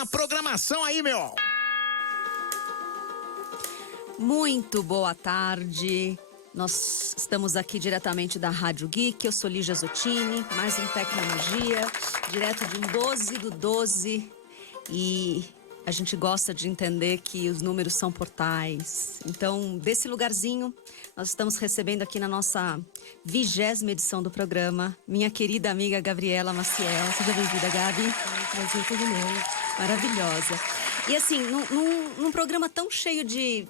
na programação aí, meu. Muito boa tarde. Nós estamos aqui diretamente da Rádio Geek. Eu sou Lígia Zottini, mais um Tecnologia, direto de um 12 do 12. E a gente gosta de entender que os números são portais. Então, desse lugarzinho, nós estamos recebendo aqui na nossa 20ª edição do programa, minha querida amiga Gabriela Maciel. Seja bem-vinda, Gabi. Prazer todo meu. Maravilhosa. E assim, num programa tão cheio de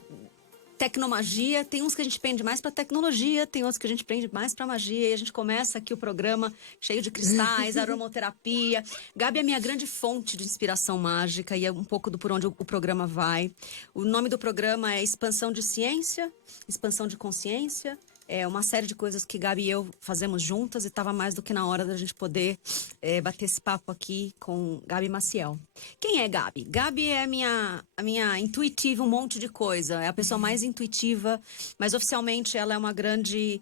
tecnomagia, tem uns que a gente pende mais pra tecnologia, tem outros que a gente pende mais pra magia, e a gente começa aqui o programa cheio de cristais, aromaterapia. Gabi é minha grande fonte de inspiração mágica e é um pouco do por onde o programa vai. O nome do programa é Expansão de Ciência, Expansão de Consciência. É uma série de coisas que Gabi e eu fazemos juntas e estava mais do que na hora da gente poder bater esse papo aqui com Gabi Maciel. Quem é Gabi? Gabi é a minha intuitiva, um monte de coisa. É a pessoa mais intuitiva, mas oficialmente ela é uma grande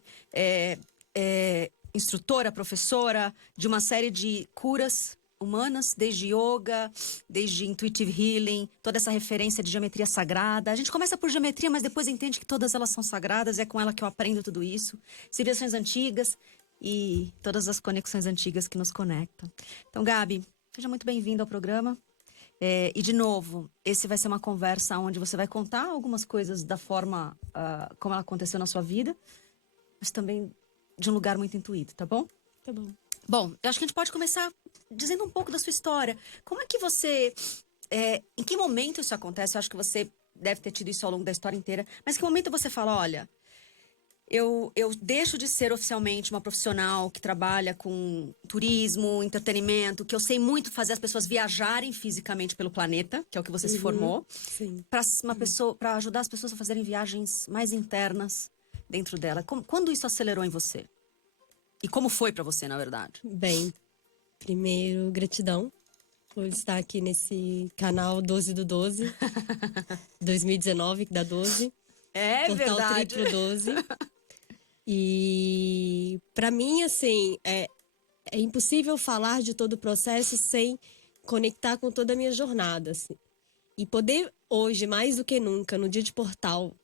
instrutora, professora de uma série de curas humanas, desde yoga, desde intuitive healing, toda essa referência de geometria sagrada. A gente começa por geometria, mas depois entende que todas elas são sagradas, é com ela que eu aprendo tudo isso. Civilizações antigas e todas as conexões antigas que nos conectam. Então, Gabi, seja muito bem-vinda ao programa. E, de novo, esse vai ser uma conversa onde você vai contar algumas coisas da forma como ela aconteceu na sua vida, mas também de um lugar muito intuído, tá bom? Tá bom. Bom, eu acho que a gente pode começar dizendo um pouco da sua história. Como é que você... em que momento isso acontece? Eu acho que você deve ter tido isso ao longo da história inteira. Mas em que momento você fala, olha, eu deixo de ser oficialmente uma profissional que trabalha com turismo, entretenimento, que eu sei muito fazer as pessoas viajarem fisicamente pelo planeta, que é o que você se formou, Sim. para ajudar as pessoas a fazerem viagens mais internas dentro dela. Quando isso acelerou em você? E como foi pra você, na verdade? Bem, primeiro, gratidão por estar aqui nesse canal 12 do 12, 2019, que dá 12. É Portal verdade. Triplo 12. E pra mim, assim, é impossível falar de todo o processo sem conectar com toda a minha jornada, assim. E poder hoje, mais do que nunca, no dia de Portal,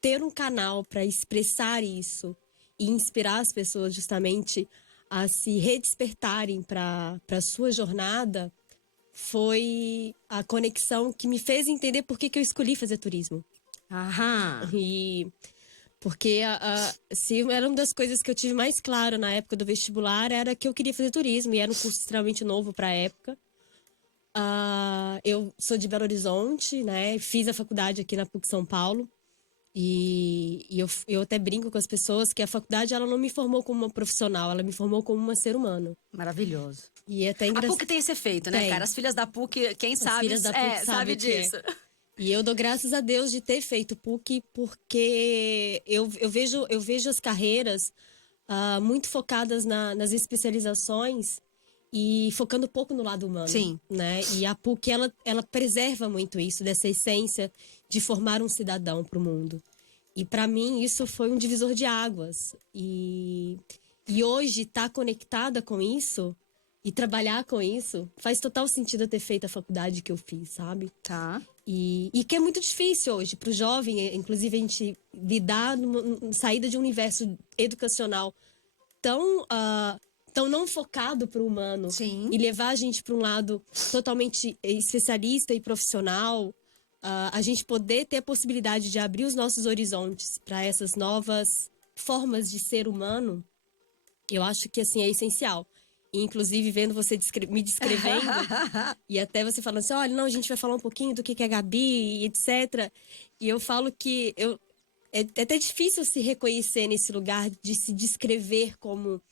ter um canal para expressar isso e inspirar as pessoas justamente a se redespertarem para a sua jornada foi a conexão que me fez entender por que eu escolhi fazer turismo. Aham. E porque se era uma das coisas que eu tive mais claro na época do vestibular era que eu queria fazer turismo e era um curso extremamente novo para a época. Eu sou de Belo Horizonte, né? Fiz a faculdade aqui na PUC São Paulo. E eu até brinco com as pessoas que a faculdade ela não me formou como uma profissional, ela me formou como um ser humano. Maravilhoso. E é até A engraçado. PUC tem esse efeito, né, Tem. cara? As filhas da PUC, quem As sabe, filhas da PUC sabe sabem o que é. disso. E eu dou graças a Deus de ter feito PUC, porque eu vejo as carreiras muito focadas nas especializações e focando pouco no lado humano. Sim. Né? E a PUC, ela preserva muito isso, dessa essência de formar um cidadão para o mundo. E para mim isso foi um divisor de águas. E hoje estar conectada com isso e trabalhar com isso faz total sentido eu ter feito a faculdade que eu fiz, sabe? Tá. E que é muito difícil hoje para o jovem, inclusive a gente lidar numa saída de um universo educacional tão não focado para o humano. Sim. E levar a gente para um lado totalmente especialista e profissional. A gente poder ter a possibilidade de abrir os nossos horizontes para essas novas formas de ser humano, eu acho que assim é essencial. E, inclusive, vendo você me descrevendo e até você falando assim, olha, não, a gente vai falar um pouquinho do que é Gabi, etc. E eu falo que é até difícil se reconhecer nesse lugar de se descrever como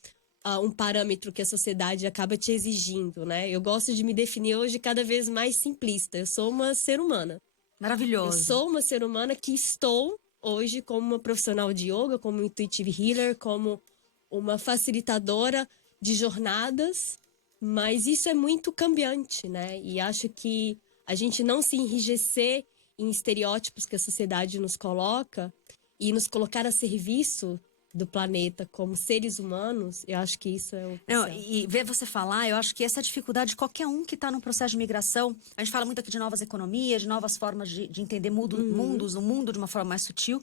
um parâmetro que a sociedade acaba te exigindo, né? Eu gosto de me definir hoje cada vez mais simplista. Eu sou uma ser humana. Maravilhoso. Eu sou uma ser humana que estou hoje como uma profissional de yoga, como intuitive healer, como uma facilitadora de jornadas, mas isso é muito cambiante, né? E acho que a gente não se enrijecer em estereótipos que a sociedade nos coloca e nos colocar a serviço do planeta como seres humanos, eu acho que isso é o Não, céu. e ver você falar, eu acho que essa é a dificuldade de qualquer um que está no processo de migração. A gente fala muito aqui de novas economias, de novas formas de entender mundos, o mundo de uma forma mais sutil.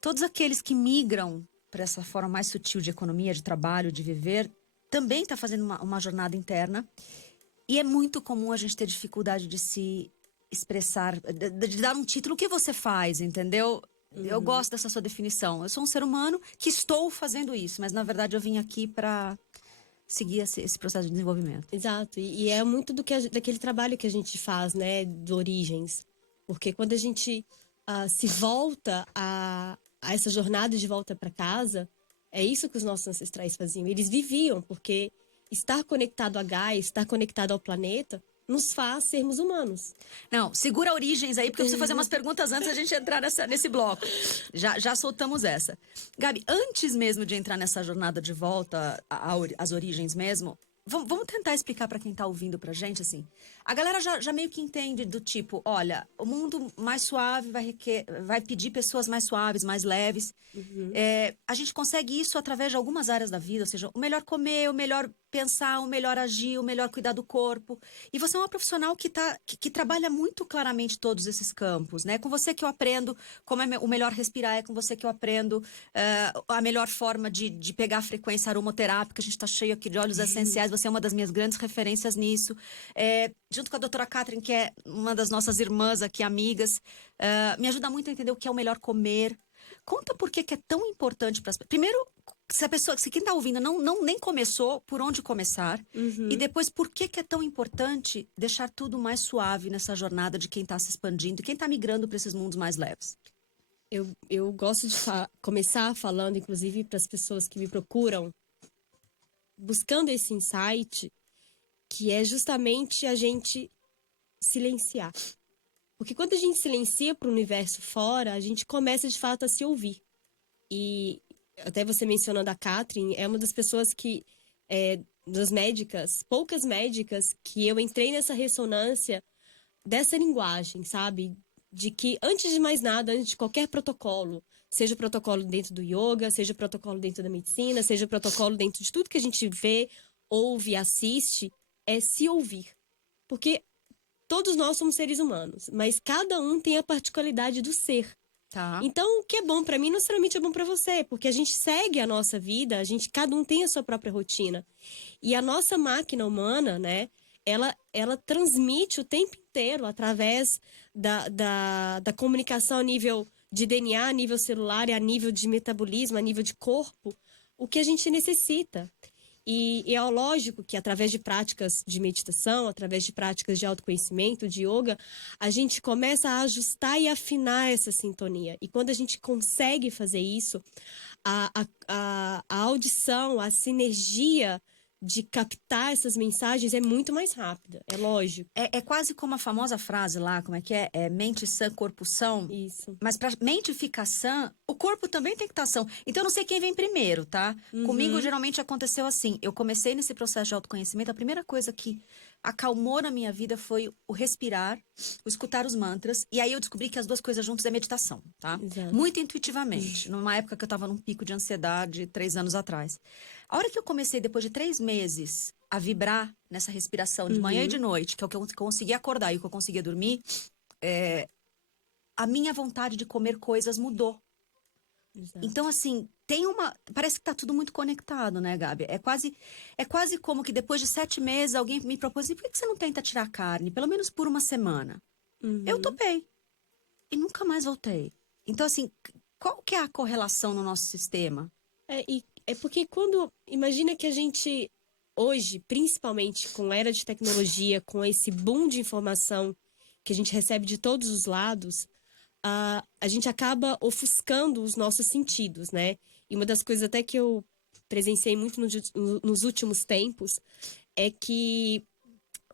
Todos aqueles que migram para essa forma mais sutil de economia, de trabalho, de viver, também está fazendo uma jornada interna. E é muito comum a gente ter dificuldade de se expressar, de dar um título. O que você faz, entendeu? Eu gosto dessa sua definição. Eu sou um ser humano que estou fazendo isso, mas na verdade eu vim aqui para seguir esse processo de desenvolvimento. Exato, e é muito daquele trabalho que a gente faz, né, de origens. Porque quando a gente se volta a essa jornada de volta para casa, é isso que os nossos ancestrais faziam. Eles viviam, porque estar conectado a Gaia, estar conectado ao planeta, nos faz sermos humanos. Não, segura origens aí, porque eu preciso fazer umas perguntas antes da gente entrar nesse bloco. Já soltamos essa. Gabi, antes mesmo de entrar nessa jornada de volta às origens mesmo, vamos tentar explicar para quem tá ouvindo pra gente, assim. A galera já meio que entende do tipo, olha, o mundo mais suave vai pedir pessoas mais suaves, mais leves. A gente consegue isso através de algumas áreas da vida, ou seja, o melhor comer, o melhor pensar, o melhor agir, o melhor cuidar do corpo. E você é uma profissional que trabalha muito claramente todos esses campos, né? Com você que eu aprendo como é o melhor respirar, é com você que eu aprendo a melhor forma de pegar a frequência aromoterápica. A gente tá cheio aqui de óleos essenciais, você é uma das minhas grandes referências nisso. Junto com a doutora Catherine, que é uma das nossas irmãs aqui, amigas, me ajuda muito a entender o que é o melhor comer. Conta por que é tão importante para as pessoas. Primeiro, se quem está ouvindo nem começou, por onde começar? E depois, por que é tão importante deixar tudo mais suave nessa jornada de quem está se expandindo e quem está migrando para esses mundos mais leves? Eu gosto de começar falando, inclusive, para as pessoas que me procuram, buscando esse insight, que é justamente a gente silenciar. Porque quando a gente silencia para o universo fora, a gente começa de fato a se ouvir. E até você mencionando a Catherine, é uma das pessoas das médicas, poucas médicas, que eu entrei nessa ressonância dessa linguagem, sabe? De que antes de mais nada, antes de qualquer protocolo, seja o protocolo dentro do yoga, seja o protocolo dentro da medicina, seja o protocolo dentro de tudo que a gente vê, ouve, assiste, é se ouvir. Porque todos nós somos seres humanos, mas cada um tem a particularidade do ser. Tá. Então, o que é bom para mim não necessariamente é bom para você, porque a gente segue a nossa vida, cada um tem a sua própria rotina. E a nossa máquina humana, né, ela transmite o tempo inteiro através da comunicação a nível de DNA, a nível celular e a nível de metabolismo, a nível de corpo, o que a gente necessita. E é lógico que através de práticas de meditação, através de práticas de autoconhecimento, de yoga, a gente começa a ajustar e afinar essa sintonia. E quando a gente consegue fazer isso, a audição, a sinergia de captar essas mensagens é muito mais rápida, é lógico. É quase como a famosa frase lá, como é que é? É mente sã, corpo são. Isso. Mas para mente ficar sã, o corpo também tem que estar são. Então eu não sei quem vem primeiro, tá? Comigo geralmente aconteceu assim. Eu comecei nesse processo de autoconhecimento, a primeira coisa que acalmou na minha vida foi o respirar, o escutar os mantras. E aí eu descobri que as duas coisas juntas é meditação, tá? Exato. Muito intuitivamente. Numa época que eu tava num pico de ansiedade, 3 anos atrás. A hora que eu comecei, depois de 3 meses, a vibrar nessa respiração de manhã e de noite, que é o que eu consegui acordar e o que eu conseguia dormir, a minha vontade de comer coisas mudou. Exato. Então, assim, parece que tá tudo muito conectado, né, Gabi? É quase como que depois de 7 meses alguém me propôs, e por que você não tenta tirar a carne? Pelo menos por uma semana. Eu topei. E nunca mais voltei. Então, assim, qual que é a correlação no nosso sistema? É porque imagina que a gente, hoje, principalmente com a era de tecnologia, com esse boom de informação que a gente recebe de todos os lados, a gente acaba ofuscando os nossos sentidos, né? E uma das coisas até que eu presenciei muito nos últimos tempos é que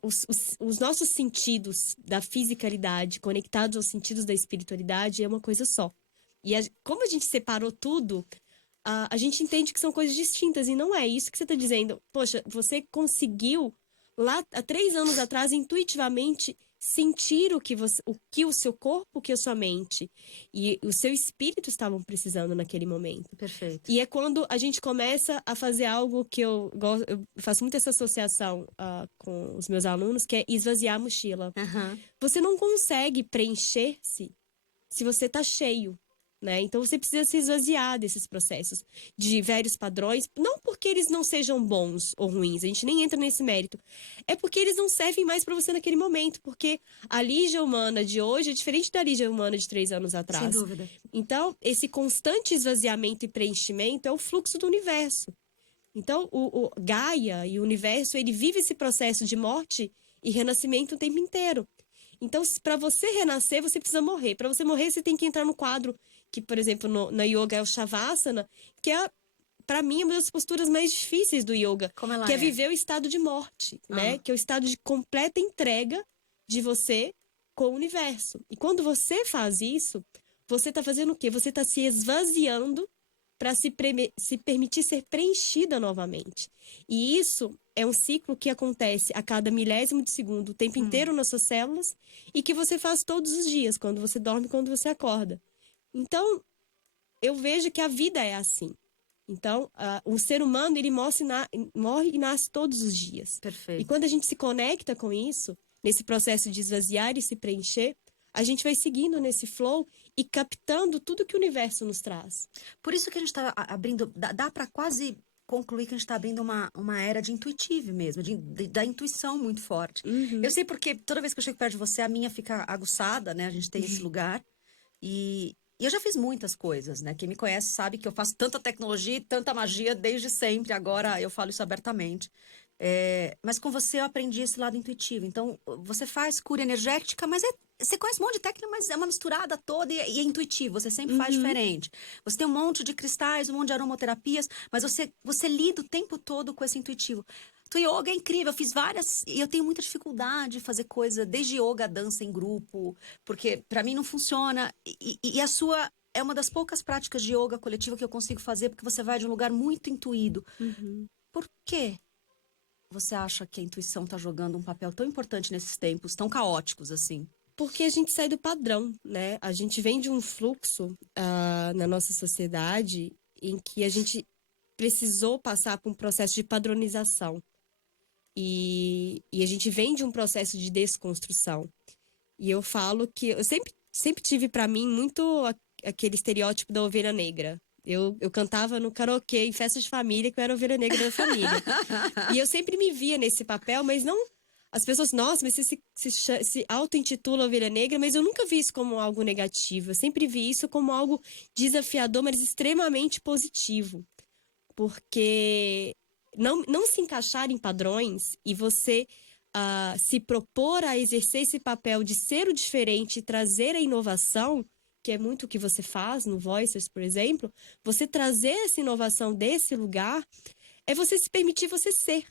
os nossos sentidos da fisicalidade conectados aos sentidos da espiritualidade é uma coisa só. E como a gente separou tudo, a gente entende que são coisas distintas e não é isso que você está dizendo. Poxa, você conseguiu lá há 3 anos atrás intuitivamente sentir o que o seu corpo, o que a sua mente e o seu espírito estavam precisando naquele momento. Perfeito. E é quando a gente começa a fazer algo que eu faço muito essa associação com os meus alunos, que é esvaziar a mochila. Aham. Você não consegue preencher-se se você tá cheio, né? Então você precisa se esvaziar desses processos de velhos padrões, não porque eles não sejam bons ou ruins, a gente nem entra nesse mérito. É porque eles não servem mais para você naquele momento, porque a Lígia humana de hoje é diferente da Lígia humana de 3 anos atrás. Sem dúvida. Então, esse constante esvaziamento e preenchimento é o fluxo do universo. Então, o Gaia e o universo, ele vive esse processo de morte e renascimento o tempo inteiro. Então, para você renascer, você precisa morrer. Para você morrer, você tem que entrar no quadro que, por exemplo, na yoga é o Shavasana, que é, para mim, uma das posturas mais difíceis do yoga, Como ela que é viver o estado de morte, né? Que é o estado de completa entrega de você com o universo. E quando você faz isso, você está fazendo o quê? Você está se esvaziando para se permitir ser preenchida novamente. E isso é um ciclo que acontece a cada milésimo de segundo, o tempo inteiro nas suas células, e que você faz todos os dias, quando você dorme e quando você acorda. Então, eu vejo que a vida é assim. Então, o ser humano, ele morre e nasce todos os dias. Perfeito. E quando a gente se conecta com isso, nesse processo de esvaziar e se preencher, a gente vai seguindo nesse flow e captando tudo que o universo nos traz. Por isso que a gente está abrindo, dá para quase concluir que a gente está abrindo uma era de intuitivo mesmo, da intuição muito forte. Eu sei porque toda vez que eu chego perto de você, a minha fica aguçada, né? A gente tem esse lugar. E eu já fiz muitas coisas, né? Quem me conhece sabe que eu faço tanta tecnologia e tanta magia desde sempre. Agora eu falo isso abertamente. Mas com você eu aprendi esse lado intuitivo. Então, você faz cura energética, mas você conhece um monte de técnica, mas é uma misturada toda e é intuitivo. Você sempre faz diferente. Você tem um monte de cristais, um monte de aromaterapias, mas você lida o tempo todo com esse intuitivo. O yoga é incrível, eu fiz várias e eu tenho muita dificuldade de fazer coisa, desde yoga, dança em grupo, porque pra mim não funciona. E a sua é uma das poucas práticas de yoga coletiva que eu consigo fazer, porque você vai de um lugar muito intuído. Por quê? Você acha que a intuição está jogando um papel tão importante nesses tempos tão caóticos assim? Porque a gente sai do padrão, né? A gente vem de um fluxo na nossa sociedade em que a gente precisou passar por um processo de padronização. E a gente vem de um processo de desconstrução. E eu falo que eu sempre tive para mim muito aquele estereótipo da ovelha negra. Eu cantava no karaokê, em festa de família, que eu era a ovelha negra da família. E eu sempre me via nesse papel, mas não... As pessoas, nossa, mas você se auto-intitula ovelha negra, mas eu nunca vi isso como algo negativo. Eu sempre vi isso como algo desafiador, mas extremamente positivo. Porque não se encaixar em padrões e você se propor a exercer esse papel de ser o diferente e trazer a inovação, que é muito o que você faz no Voices, por exemplo, você trazer essa inovação desse lugar é você se permitir você ser.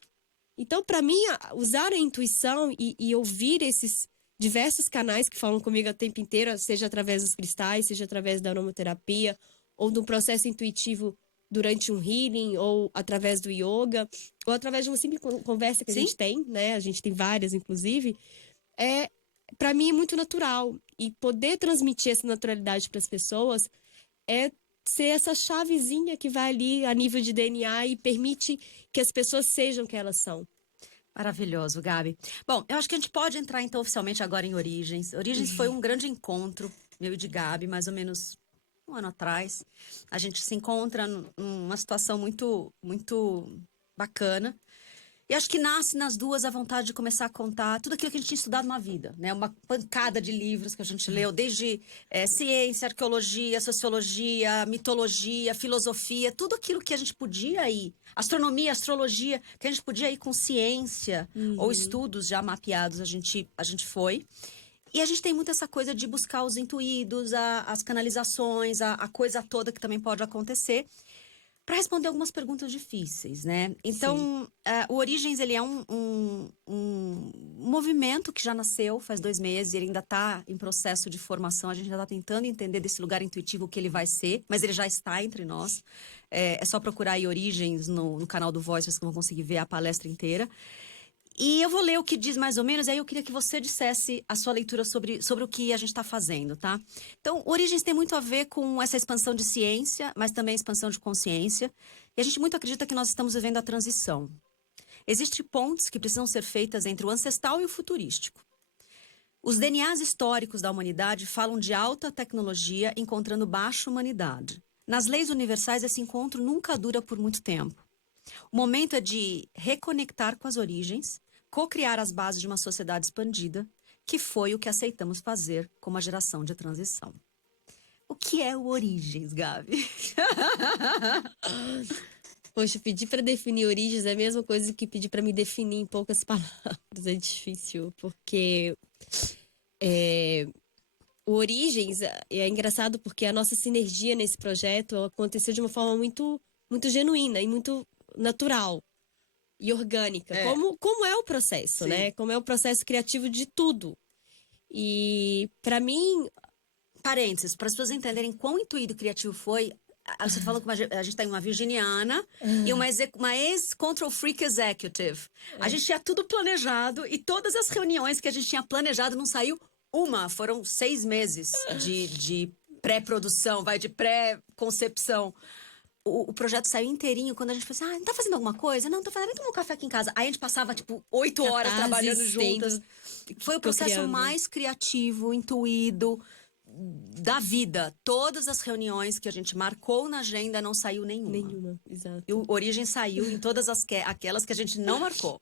Então, para mim, usar a intuição e ouvir esses diversos canais que falam comigo o tempo inteiro, seja através dos cristais, seja através da aromaterapia, ou de um processo intuitivo durante um healing, ou através do yoga, ou através de uma simples conversa que a gente tem, né? A gente tem várias, inclusive. Para mim, é muito natural. E poder transmitir essa naturalidade para as pessoas é ser essa chavezinha que vai ali a nível de DNA e permite que as pessoas sejam o que elas são. Maravilhoso, Gabi. Bom, eu acho que a gente pode entrar então oficialmente agora em Origens. Origens foi um grande encontro, meu e de Gabi, mais ou menos um ano atrás. A gente se encontra numa situação muito, muito bacana. E acho que nasce nas duas a vontade de começar a contar tudo aquilo que a gente tinha estudado na vida, né? Uma pancada de livros que a gente leu, desde ciência, arqueologia, sociologia, mitologia, filosofia, tudo aquilo que a gente podia ir, astronomia, astrologia, que a gente podia ir com ciência ou estudos já mapeados, a gente foi. E a gente tem muito essa coisa de buscar os intuídos, as canalizações, a coisa toda que também pode acontecer, para responder algumas perguntas difíceis, né? Então, o Origens, ele é um movimento que já nasceu faz 2 meses, ele ainda está em processo de formação, a gente ainda está tentando entender desse lugar intuitivo o que ele vai ser, mas ele já está entre nós. É só procurar aí Origens no canal do Voices que vão conseguir ver a palestra inteira. E eu vou ler o que diz mais ou menos, aí eu queria que você dissesse a sua leitura sobre o que a gente está fazendo, tá? Então, Origens tem muito a ver com essa expansão de ciência, mas também expansão de consciência. E a gente muito acredita que nós estamos vivendo a transição. Existem pontes que precisam ser feitas entre o ancestral e o futurístico. Os DNAs históricos da humanidade falam de alta tecnologia encontrando baixa humanidade. Nas leis universais, esse encontro nunca dura por muito tempo. O momento é de reconectar com as origens, co-criar as bases de uma sociedade expandida, que foi o que aceitamos fazer como a geração de transição. O que é o Origens, Gabi? Poxa, pedir para definir origens é a mesma coisa que pedir para me definir em poucas palavras. É difícil, porque o Origens é engraçado porque a nossa sinergia nesse projeto aconteceu de uma forma muito, muito genuína e muito natural e orgânica. Como é o processo, né? Como é o processo criativo de tudo. E, para mim... Parênteses, para as pessoas entenderem quão intuído e criativo foi, você falou que a gente tem uma virginiana e uma ex-control freak executive. A gente tinha tudo planejado e todas as reuniões que a gente tinha planejado não saiu uma. Foram 6 meses de pré-produção, de pré-concepção. O projeto saiu inteirinho quando a gente falou assim, não tá fazendo alguma coisa? Não, tô fazendo, vem tomar um café aqui em casa. Aí a gente passava, 8 horas trabalhando juntas. Foi o processo mais criativo, intuído da vida. Todas as reuniões que a gente marcou na agenda não saiu nenhuma. Exato. E o Origem saiu em todas aquelas que a gente não marcou.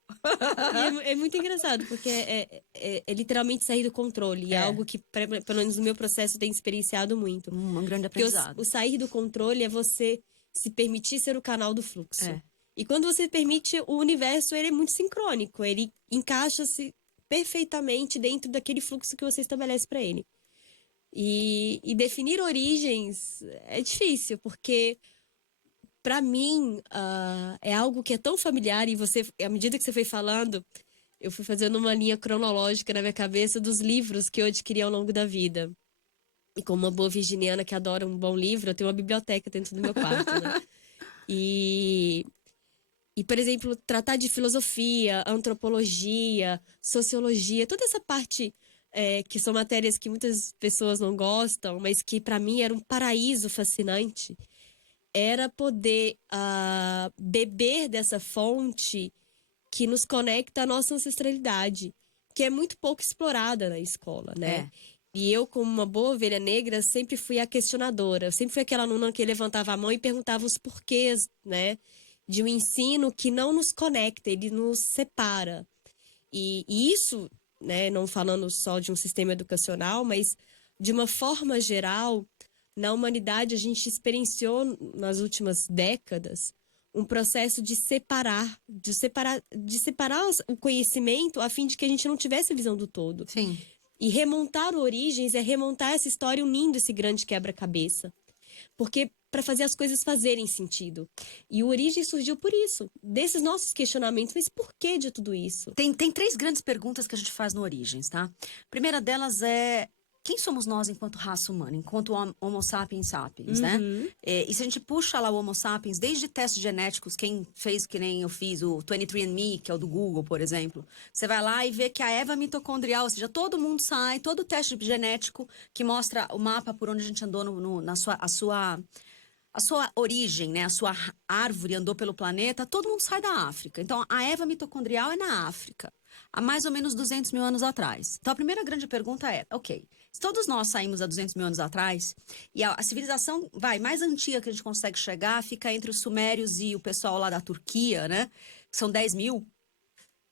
É muito engraçado, porque é literalmente sair do controle. E é algo que, pelo menos no meu processo, tem experienciado muito. Um grande aprendizado. O sair do controle é você se permitir ser o canal do fluxo. E quando você permite, o universo ele é muito sincrônico. Ele encaixa-se perfeitamente dentro daquele fluxo que você estabelece para ele. E definir origens é difícil, porque para mim é algo que é tão familiar e à medida que você foi falando, eu fui fazendo uma linha cronológica na minha cabeça dos livros que eu adquiri ao longo da vida. E como uma boa virginiana que adora um bom livro, eu tenho uma biblioteca dentro do meu quarto, né? E, por exemplo, tratar de filosofia, antropologia, sociologia, toda essa parte que são matérias que muitas pessoas não gostam, mas que para mim era um paraíso fascinante, era poder beber dessa fonte que nos conecta à nossa ancestralidade, que é muito pouco explorada na escola, né? E eu, como uma boa ovelha negra, sempre fui a questionadora. Eu sempre fui aquela aluna que levantava a mão e perguntava os porquês, né? De um ensino que não nos conecta, ele nos separa. E isso, né, não falando só de um sistema educacional, mas de uma forma geral, na humanidade a gente experienciou nas últimas décadas um processo de separar o conhecimento a fim de que a gente não tivesse a visão do todo. Sim. E remontar Origens é remontar essa história unindo esse grande quebra-cabeça. Porque para fazer as coisas fazerem sentido. E o Origens surgiu por isso, desses nossos questionamentos. Mas por que de tudo isso? Tem 3 grandes perguntas que a gente faz no Origens, tá? A primeira delas é: quem somos nós enquanto raça humana, enquanto Homo sapiens sapiens, né? E se a gente puxa lá o Homo sapiens, desde testes genéticos, quem fez que nem eu fiz, o 23andMe, que é o do Google, por exemplo, você vai lá e vê que a Eva mitocondrial, ou seja, todo mundo sai, todo teste genético que mostra o mapa por onde a gente andou a sua origem, né? A sua árvore andou pelo planeta, todo mundo sai da África. Então, a Eva mitocondrial é na África, há mais ou menos 200 mil anos atrás. Então, a primeira grande pergunta é, se todos nós saímos há 200 mil anos atrás, e a civilização mais antiga que a gente consegue chegar fica entre os sumérios e o pessoal lá da Turquia, né? Que são 10 mil. O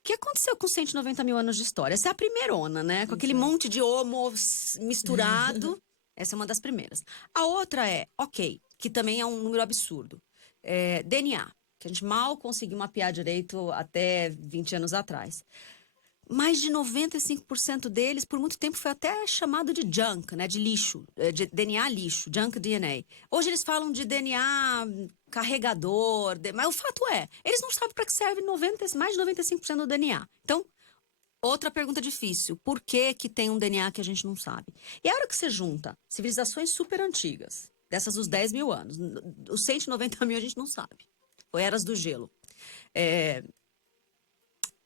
que aconteceu com 190 mil anos de história? Essa é a primeirona, né? Com aquele monte de homos misturado. Essa é uma das primeiras. A outra é, que também é um número absurdo. DNA, que a gente mal conseguiu mapear direito até 20 anos atrás. Mais de 95% deles, por muito tempo, foi até chamado de junk, né? De lixo, de DNA lixo, junk DNA. Hoje eles falam de DNA carregador, mas o fato é, eles não sabem para que serve mais de 95% do DNA. Então, outra pergunta difícil, por que tem um DNA que a gente não sabe? E a hora que você junta civilizações super antigas, dessas dos 10 mil anos, os 190 mil a gente não sabe, ou eras do gelo,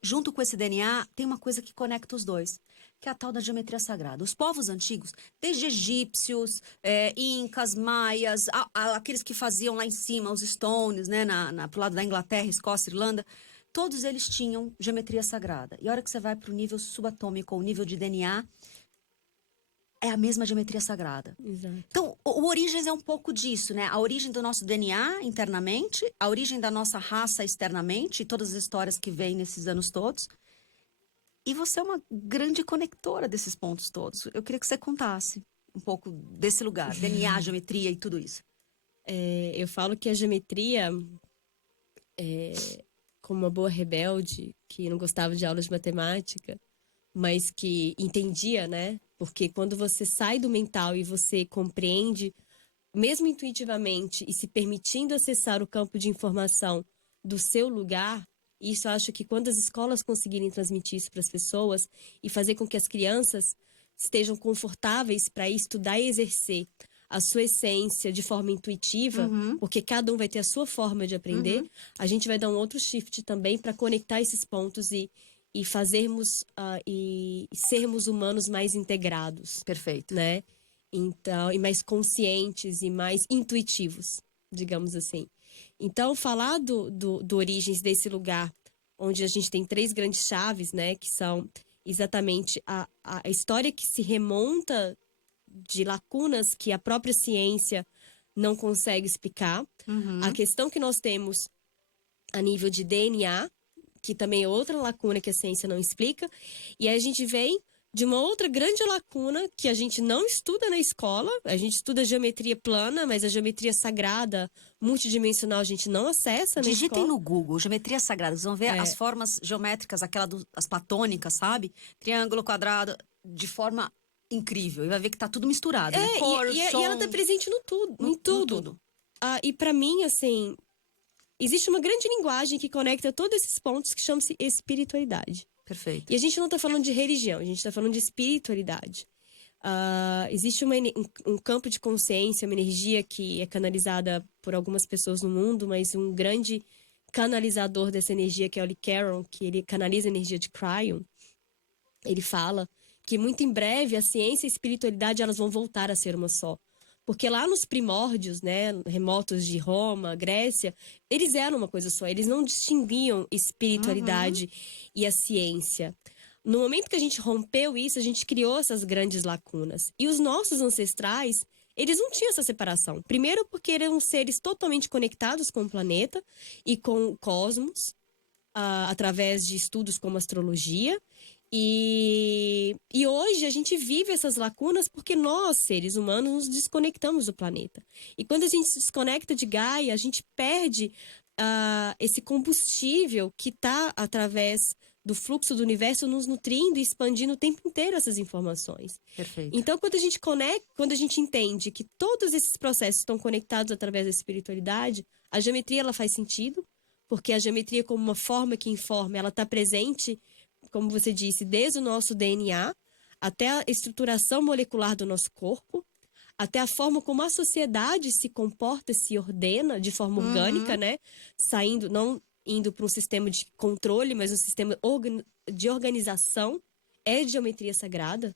junto com esse DNA, tem uma coisa que conecta os dois, que é a tal da geometria sagrada. Os povos antigos, desde egípcios, incas, maias, aqueles que faziam lá em cima os stones, né, pro lado da Inglaterra, Escócia, Irlanda, todos eles tinham geometria sagrada. E a hora que você vai para o nível subatômico, o nível de DNA, é a mesma geometria sagrada. Exato. Então, o Origens é um pouco disso, né? A origem do nosso DNA internamente, a origem da nossa raça externamente, todas as histórias que vêm nesses anos todos. E você é uma grande conectora desses pontos todos. Eu queria que você contasse um pouco desse lugar, DNA, geometria e tudo isso. Eu falo que a geometria, como uma boa rebelde, que não gostava de aulas de matemática, mas que entendia, né? Porque quando você sai do mental e você compreende, mesmo intuitivamente, e se permitindo acessar o campo de informação do seu lugar, isso eu acho que quando as escolas conseguirem transmitir isso para as pessoas e fazer com que as crianças estejam confortáveis para estudar e exercer a sua essência de forma intuitiva, porque cada um vai ter a sua forma de aprender, a gente vai dar um outro shift também para conectar esses pontos e fazermos e sermos humanos mais integrados. Perfeito. Né? Então, e mais conscientes e mais intuitivos, digamos assim. Então, falar do Origens desse lugar, onde a gente tem 3 grandes chaves, né? Que são exatamente a história que se remonta de lacunas que a própria ciência não consegue explicar. A questão que nós temos a nível de DNA, que também é outra lacuna que a ciência não explica. E aí a gente vem de uma outra grande lacuna que a gente não estuda na escola. A gente estuda geometria plana, mas a geometria sagrada, multidimensional, a gente não acessa na Digitem escola. no Google, geometria sagrada. Vocês vão ver as formas geométricas, as platônicas, sabe? Triângulo, quadrado, de forma incrível. E vai ver que tá tudo misturado, né? Cor, som, e ela tá presente no tudo, em tudo. No tudo. E para mim, assim, existe uma grande linguagem que conecta todos esses pontos que chama-se espiritualidade. Perfeito. E a gente não está falando de religião, a gente está falando de espiritualidade. Existe um campo de consciência, uma energia que é canalizada por algumas pessoas no mundo, mas um grande canalizador dessa energia, que é o Lee Caron, que ele canaliza a energia de Cryon, ele fala que muito em breve a ciência e a espiritualidade elas vão voltar a ser uma só. Porque lá nos primórdios, né, remotos de Roma, Grécia, eles eram uma coisa só. Eles não distinguiam espiritualidade e a ciência. No momento que a gente rompeu isso, a gente criou essas grandes lacunas. E os nossos ancestrais, eles não tinham essa separação. Primeiro porque eram seres totalmente conectados com o planeta e com o cosmos, através de estudos como astrologia. E hoje a gente vive essas lacunas porque nós, seres humanos, nos desconectamos do planeta. E quando a gente se desconecta de Gaia, a gente perde esse combustível que está através do fluxo do universo nos nutrindo e expandindo o tempo inteiro essas informações. Perfeito. Então, quando a gente quando a gente entende que todos esses processos estão conectados através da espiritualidade, a geometria ela faz sentido, porque a geometria como uma forma que informa, ela está presente, como você disse, desde o nosso DNA até a estruturação molecular do nosso corpo, até a forma como a sociedade se comporta, se ordena de forma orgânica, né? Saindo, não indo para um sistema de controle, mas um sistema de organização, é geometria sagrada.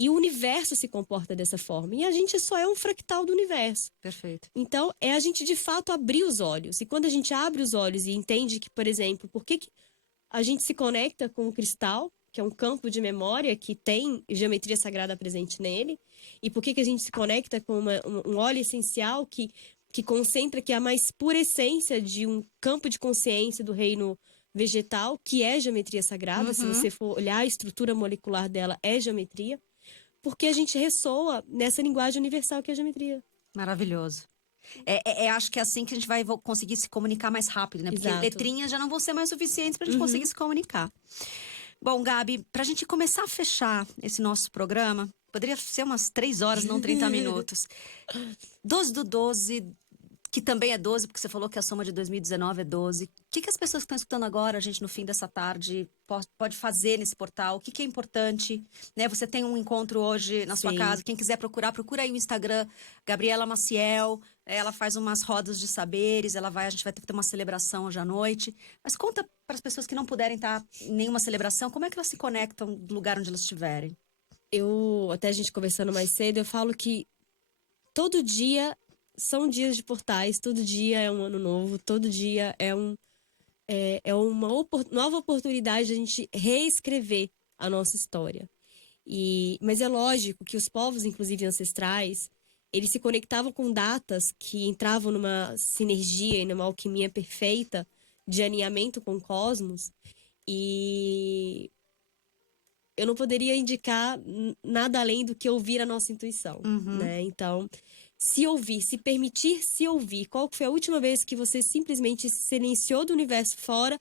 E o universo se comporta dessa forma. E a gente só é um fractal do universo. Perfeito. Então, é a gente, de fato, abrir os olhos. E quando a gente abre os olhos e entende que, por exemplo, por que a gente se conecta com o cristal, que é um campo de memória que tem geometria sagrada presente nele, e por que a gente se conecta com um óleo essencial que concentra que é a mais pura essência de um campo de consciência do reino vegetal, que é geometria sagrada. Se você for olhar a estrutura molecular dela, é geometria, porque a gente ressoa nessa linguagem universal que é a geometria. Maravilhoso. Acho que é assim que a gente vai conseguir se comunicar mais rápido, né? Porque Exato. letrinhas já não vão ser mais suficientes pra gente conseguir se comunicar. Bom, Gabi, pra gente começar a fechar esse nosso programa, poderia ser umas 3 horas, não 30 minutos. 12/12, que também é 12, porque você falou que a soma de 2019 é 12. O que as pessoas que estão escutando agora, gente, no fim dessa tarde, pode fazer nesse portal? O que é importante? Né? Você tem um encontro hoje na sua Sim. casa. Quem quiser procurar, procura aí o Instagram, Gabriela Maciel. Ela faz umas rodas de saberes, a gente vai ter uma celebração hoje à noite. Mas conta para as pessoas que não puderem estar em nenhuma celebração, como é que elas se conectam do lugar onde elas estiverem? Até a gente conversando mais cedo, eu falo que todo dia são dias de portais, todo dia é um ano novo, todo dia é uma nova oportunidade de a gente reescrever a nossa história. Mas é lógico que os povos, inclusive ancestrais, eles se conectavam com datas que entravam numa sinergia e numa alquimia perfeita de alinhamento com o cosmos. E eu não poderia indicar nada além do que ouvir a nossa intuição, né? Então, se permitir se ouvir. Qual foi a última vez que você simplesmente se silenciou do universo fora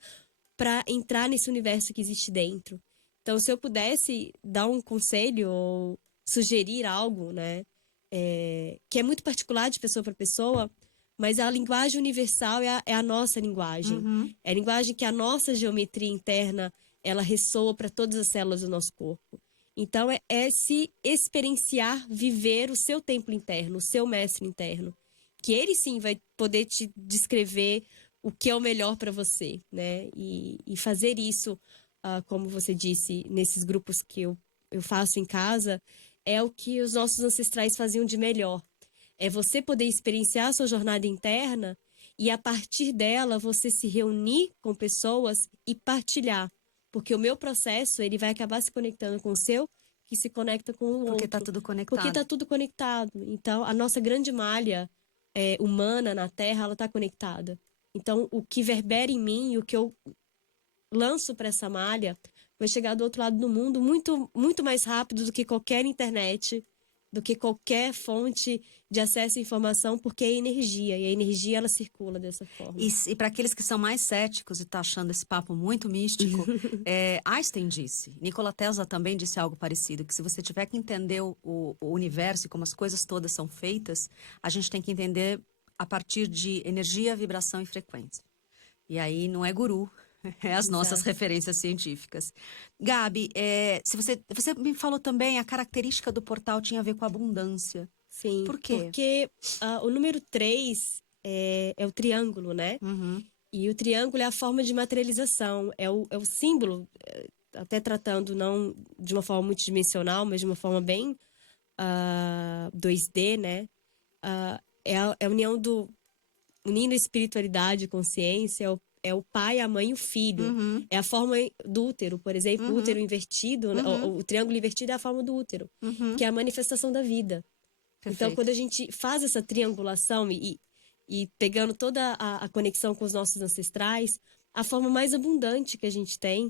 para entrar nesse universo que existe dentro? Então, se eu pudesse dar um conselho ou sugerir algo, né, que é muito particular de pessoa para pessoa, mas a linguagem universal é a nossa linguagem. É a linguagem que a nossa geometria interna ela ressoa para todas as células do nosso corpo. Então, é se experienciar, viver o seu templo interno, o seu mestre interno. Que ele sim vai poder te descrever o que é o melhor para você, né? E fazer isso, como você disse, nesses grupos que eu faço em casa, é o que os nossos ancestrais faziam de melhor. É você poder experienciar a sua jornada interna e, a partir dela, você se reunir com pessoas e partilhar. Porque o meu processo, ele vai acabar se conectando com o seu, que se conecta com o outro. Porque tá tudo conectado. Porque tá tudo conectado. Então, a nossa grande malha humana na Terra, ela tá conectada. Então, o que verbera em mim e o que eu lanço para essa malha vai chegar do outro lado do mundo muito, muito mais rápido do que qualquer internet, do que qualquer fonte de acesso à informação, porque é energia, e a energia ela circula dessa forma. E para aqueles que são mais céticos e tá achando esse papo muito místico, Einstein disse, Nikola Tesla também disse algo parecido, que se você tiver que entender o universo e como as coisas todas são feitas, a gente tem que entender a partir de energia, vibração e frequência. E aí não é guru, é as nossas referências científicas. Gabi, se você me falou também, a característica do portal tinha a ver com abundância. Sim, por quê? Porque o número 3 é o triângulo, né? E o triângulo é a forma de materialização, é o símbolo, até tratando não de uma forma multidimensional, mas de uma forma bem 2D, né? É a união unindo a espiritualidade e consciência, é o pai, a mãe e o filho. É a forma do útero, por exemplo, o útero invertido, o triângulo invertido é a forma do útero, que é a manifestação da vida. Perfeito. Então, quando a gente faz essa triangulação e pegando toda a conexão com os nossos ancestrais, a forma mais abundante que a gente tem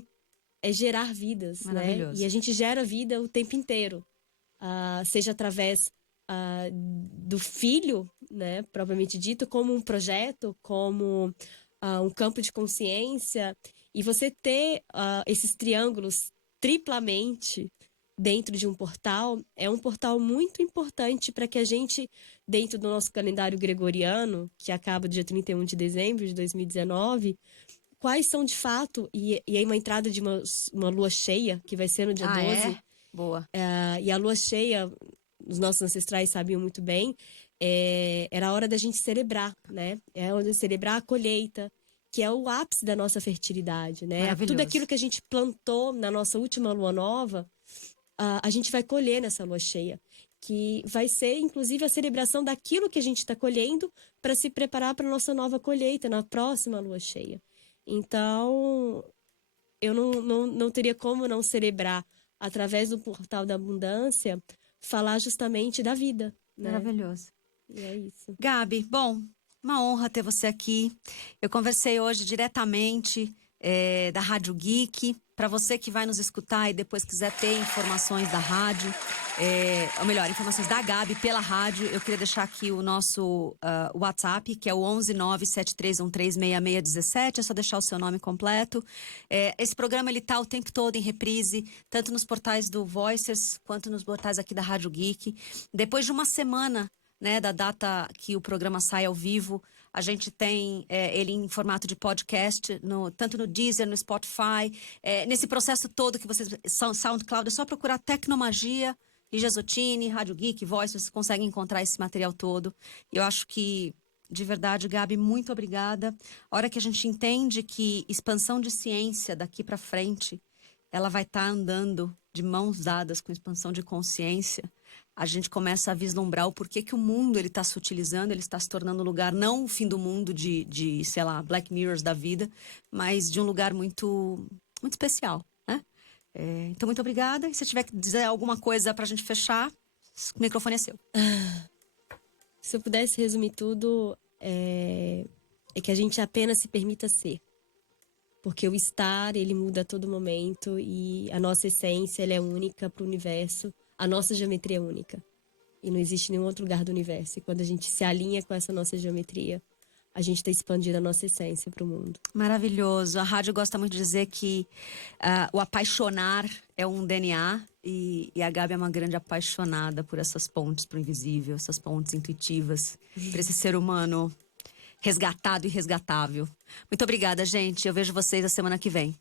é gerar vidas, né? E a gente gera vida o tempo inteiro. Seja através do filho, né, propriamente dito, como um projeto, como um campo de consciência. E você ter esses triângulos triplamente dentro de um portal, é um portal muito importante para que a gente, dentro do nosso calendário gregoriano, que acaba dia 31 de dezembro de 2019, quais são de fato, e aí uma entrada de uma lua cheia, que vai ser no dia 12. Boa. E a lua cheia, os nossos ancestrais sabiam muito bem, era a hora da gente celebrar, né? É a hora de celebrar a colheita, que é o ápice da nossa fertilidade, né? Tudo aquilo que a gente plantou na nossa última lua nova, a gente vai colher nessa lua cheia, que vai ser, inclusive, a celebração daquilo que a gente está colhendo para se preparar para a nossa nova colheita, na próxima lua cheia. Então, eu não teria como não celebrar, através do portal da abundância, falar justamente da vida. Né? Maravilhoso. E é isso. Gabi, bom, uma honra ter você aqui. Eu conversei hoje diretamente da Rádio Geek. Para você que vai nos escutar e depois quiser ter informações da rádio, ou melhor, informações da Gabi pela rádio, eu queria deixar aqui o nosso WhatsApp, que é o 11973136617. É só deixar o seu nome completo. Esse programa ele tá o tempo todo em reprise, tanto nos portais do Voices quanto nos portais aqui da Rádio Geek. Depois de uma semana né, da data que o programa sai ao vivo. A gente tem ele em formato de podcast, tanto no Deezer, no Spotify. Nesse processo todo que vocês... SoundCloud, é só procurar Tecnomagia, Lígia Zottini, Rádio Geek, Voice, vocês conseguem encontrar esse material todo. E eu acho que, de verdade, Gabi, muito obrigada. A hora que a gente entende que expansão de ciência daqui para frente, ela vai estar andando de mãos dadas com expansão de consciência, a gente começa a vislumbrar o porquê que o mundo ele está se utilizando, ele está se tornando um lugar, não o fim do mundo de sei lá, Black Mirrors da vida, mas de um lugar muito, muito especial, né? Então, muito obrigada. E se tiver que dizer alguma coisa para a gente fechar, o microfone é seu. Se eu pudesse resumir tudo, é que a gente apenas se permita ser. Porque o estar, ele muda a todo momento e a nossa essência, ela é única para o universo. A nossa geometria é única. E não existe nenhum outro lugar do universo. E quando a gente se alinha com essa nossa geometria, a gente está expandindo a nossa essência para o mundo. Maravilhoso. A rádio gosta muito de dizer que o apaixonar é um DNA e a Gabi é uma grande apaixonada por essas pontes pro invisível, essas pontes intuitivas, por esse ser humano resgatado e resgatável. Muito obrigada, gente. Eu vejo vocês a semana que vem.